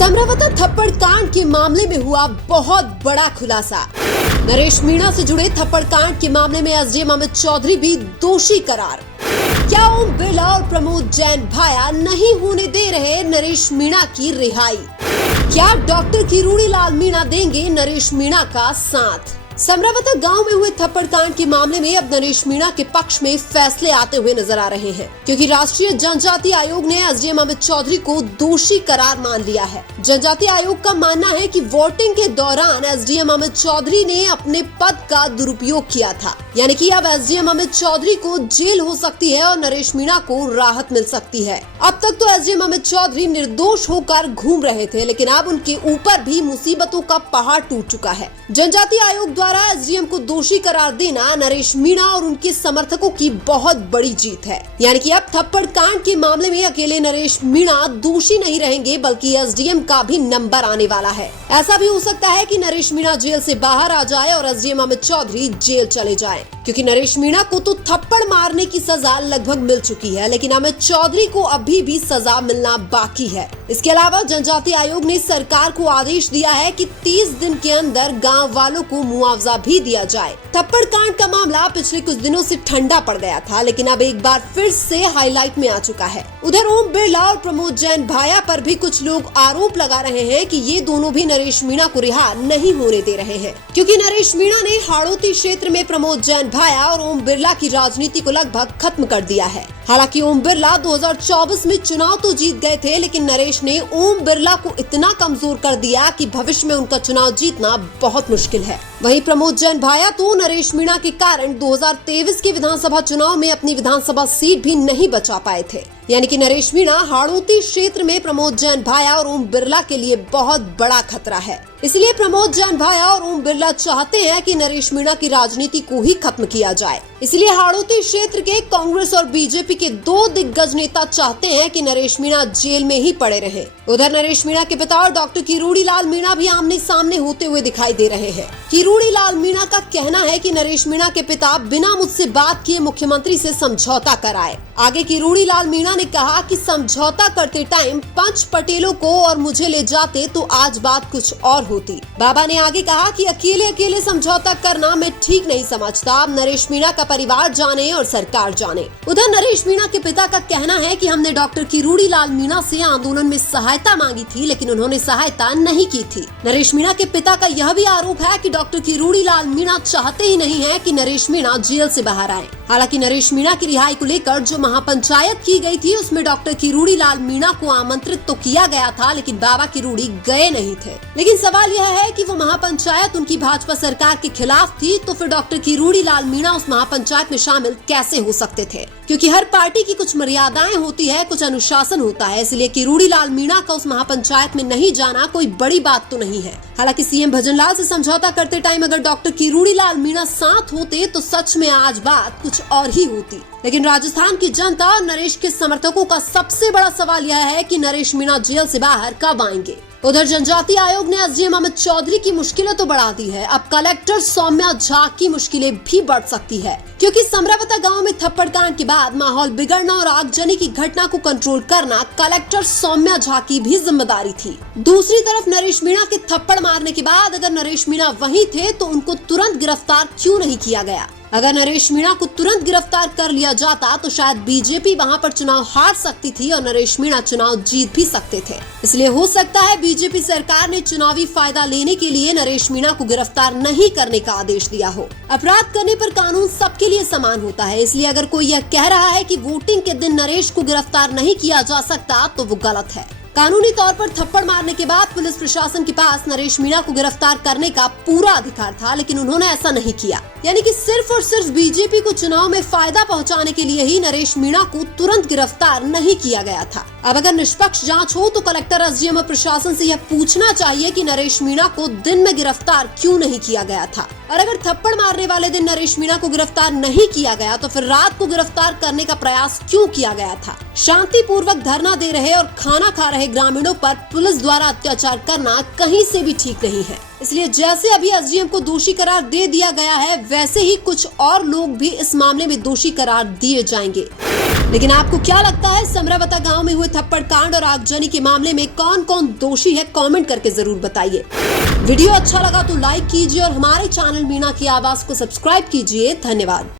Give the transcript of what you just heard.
समरावता थप्पड़ कांड के मामले में हुआ बहुत बड़ा खुलासा। नरेश मीणा से जुड़े थप्पड़ कांड के मामले में एसडीएम अमित चौधरी भी दोषी करार। क्या ओम बिरला और प्रमोद जैन भाया नहीं होने दे रहे नरेश मीणा की रिहाई? क्या डॉक्टर किरोड़ी लाल मीणा देंगे नरेश मीणा का साथ? समरावता गांव में हुए थप्पड़ कांड के मामले में अब नरेश मीणा के पक्ष में फैसले आते हुए नजर आ रहे हैं, क्योंकि राष्ट्रीय जनजाति आयोग ने एसडीएम अमित चौधरी को दोषी करार मान लिया है। जनजाति आयोग का मानना है कि वोटिंग के दौरान एसडीएम अमित चौधरी ने अपने पद का दुरुपयोग किया था, यानी कि अब एसडीएम अमित चौधरी को जेल हो सकती है और नरेश मीणा को राहत मिल सकती है। अब तक तो एसडीएम अमित चौधरी निर्दोष होकर घूम रहे थे, लेकिन अब उनके ऊपर भी मुसीबतों का पहाड़ टूट चुका है। जनजाति आयोग द्वारा एसडीएम को दोषी करार देना नरेश मीणा और उनके समर्थकों की बहुत बड़ी जीत है। यानी कि अब थप्पड़ कांड के मामले में अकेले नरेश मीणा दोषी नहीं रहेंगे, बल्कि एसडीएम का भी नंबर आने वाला है। ऐसा भी हो सकता है कि नरेश मीणा जेल से बाहर आ जाए और एसडीएम अमित चौधरी जेल चले जाएं, क्योंकि नरेश मीणा को तो थप्पड़ मारने की सजा लगभग मिल चुकी है, लेकिन अमित चौधरी को अभी भी सजा मिलना बाकी है। इसके अलावा जनजाति आयोग ने सरकार को आदेश दिया है कि 30 दिन के अंदर गांव वालों को मुआवजा भी दिया जाए। थप्पड़ कांड का मामला पिछले कुछ दिनों से ठंडा पड़ गया था, लेकिन अब एक बार फिर से हाईलाइट में आ चुका है। उधर ओम बिरला और प्रमोद जैन भाया पर भी कुछ लोग आरोप लगा रहे हैं कि ये दोनों भी नरेश मीणा को रिहा नहीं होने दे रहे हैं, क्योंकि नरेश मीणा ने हाड़ौती क्षेत्र में प्रमोद जैन भाया और ओम बिरला की राजनीति को लगभग खत्म कर दिया है। हालांकि ओम बिरला 2024 में चुनाव तो जीत गए थे, लेकिन नरेश ने ओम बिरला को इतना कमजोर कर दिया कि भविष्य में उनका चुनाव जीतना बहुत मुश्किल है। वहीं प्रमोद जैन भाया तो नरेश मीणा के कारण 2023 के विधानसभा चुनाव में अपनी विधानसभा सीट भी नहीं बचा पाए थे। यानी कि नरेश मीणा हाड़ौती क्षेत्र में प्रमोद जैन भाया और ओम बिरला के लिए बहुत बड़ा खतरा है। इसलिए प्रमोद जैन भाया और ओम बिरला चाहते हैं कि नरेश मीणा की राजनीति को ही खत्म किया जाए। इसलिए हाड़ौती क्षेत्र के कांग्रेस और बीजेपी के दो दिग्गज नेता चाहते हैं कि नरेश मीणा जेल में ही पड़े रहे। उधर नरेश मीणा के पिता और डॉक्टर किरोड़ी लाल मीणा भी आमने सामने होते हुए दिखाई दे रहे हैं। किरोड़ी लाल मीणा का कहना है कि नरेश मीणा के पिता बिना मुझसे बात किए मुख्यमंत्री से समझौता कराए। आगे किरोड़ी लाल मीणा ने कहा कि समझौता करते टाइम पंच पटेलों को और मुझे ले जाते तो आज बात कुछ और होती। बाबा ने आगे कहा कि अकेले अकेले समझौता करना मैं ठीक नहीं समझता। अब नरेश मीणा का परिवार जाने और सरकार जाने। उधर नरेश मीणा के पिता का कहना है कि हमने डॉक्टर किरोड़ी लाल मीणा से आंदोलन में सहायता मांगी थी, लेकिन उन्होंने सहायता नहीं की थी। नरेश मीणा के पिता का यह भी आरोप है कि डॉक्टर किरोड़ी लाल मीणा चाहते ही नहीं है कि नरेश मीणा जेल से बाहर आए। हालांकि नरेश मीणा की रिहाई को लेकर जो महापंचायत की गई थी, उसमें डॉक्टर किरोड़ी लाल मीणा को आमंत्रित तो किया गया था, लेकिन बाबा किरोड़ी गए नहीं थे। लेकिन सवाल यह है कि वो महापंचायत उनकी भाजपा सरकार के खिलाफ थी, तो फिर डॉक्टर किरोड़ी लाल मीणा उस महापंचायत में शामिल कैसे हो सकते थे? क्योंकि हर पार्टी की कुछ मर्यादाएं होती है, कुछ अनुशासन होता है। इसलिए किरोड़ी लाल मीणा का उस महापंचायत में नहीं जाना कोई बड़ी बात तो नहीं है। हालांकि सीएम भजनलाल से समझौता करते टाइम अगर डॉक्टर किरोड़ी लाल मीणा साथ होते तो सच में आज बात कुछ और ही होती। लेकिन राजस्थान की जनता और नरेश के समर्थकों का सबसे बड़ा सवाल यह है कि नरेश मीणा जेल से बाहर कब आएंगे। उधर जनजाति आयोग ने एसडीएम अमित चौधरी की मुश्किलें तो बढ़ा दी है। अब कलेक्टर सौम्या झा की मुश्किलें भी बढ़ सकती है, क्योंकि समरावता गांव में थप्पड़ कांड के बाद माहौल बिगड़ना और आगजनी की घटना को कंट्रोल करना कलेक्टर सौम्या झा की भी जिम्मेदारी थी। दूसरी तरफ नरेश मीणा के थप्पड़ मारने के बाद अगर नरेश मीणा वहीं थे तो उनको तुरंत गिरफ्तार क्यों नहीं किया गया? अगर नरेश मीणा को तुरंत गिरफ्तार कर लिया जाता तो शायद बीजेपी वहां पर चुनाव हार सकती थी और नरेश मीणा चुनाव जीत भी सकते थे। इसलिए हो सकता है बीजेपी सरकार ने चुनावी फायदा लेने के लिए नरेश मीणा को गिरफ्तार नहीं करने का आदेश दिया हो। अपराध करने पर कानून सबके लिए समान होता है, इसलिए अगर कोई यह कह रहा है कि वोटिंग के दिन नरेश को गिरफ्तार नहीं किया जा सकता तो वो गलत है। कानूनी तौर पर थप्पड़ मारने के बाद पुलिस प्रशासन के पास नरेश मीणा को गिरफ्तार करने का पूरा अधिकार था, लेकिन उन्होंने ऐसा नहीं किया। यानी कि सिर्फ और सिर्फ बीजेपी को चुनाव में फायदा पहुंचाने के लिए ही नरेश मीणा को तुरंत गिरफ्तार नहीं किया गया था। अब अगर निष्पक्ष जांच हो तो कलेक्टर एसडीएम और प्रशासन से यह पूछना चाहिए कि नरेश मीणा को दिन में गिरफ्तार क्यों नहीं किया गया था, और अगर थप्पड़ मारने वाले दिन नरेश मीणा को गिरफ्तार नहीं किया गया तो फिर रात को गिरफ्तार करने का प्रयास क्यों किया गया था? शांतिपूर्वक धरना दे रहे और खाना खा रहे ग्रामीणों पर पुलिस द्वारा अत्याचार करना कहीं से भी ठीक नहीं है। इसलिए जैसे अभी एसडीएम को दोषी करार दे दिया गया है, वैसे ही कुछ और लोग भी इस मामले में दोषी करार दिए जाएंगे। लेकिन आपको क्या लगता है, समरावता गांव में हुए थप्पड़ कांड और आगजनी के मामले में कौन कौन दोषी है? कमेंट करके जरूर बताइए। वीडियो अच्छा लगा तो लाइक कीजिए और हमारे चैनल मीणा की आवाज को सब्सक्राइब कीजिए। धन्यवाद।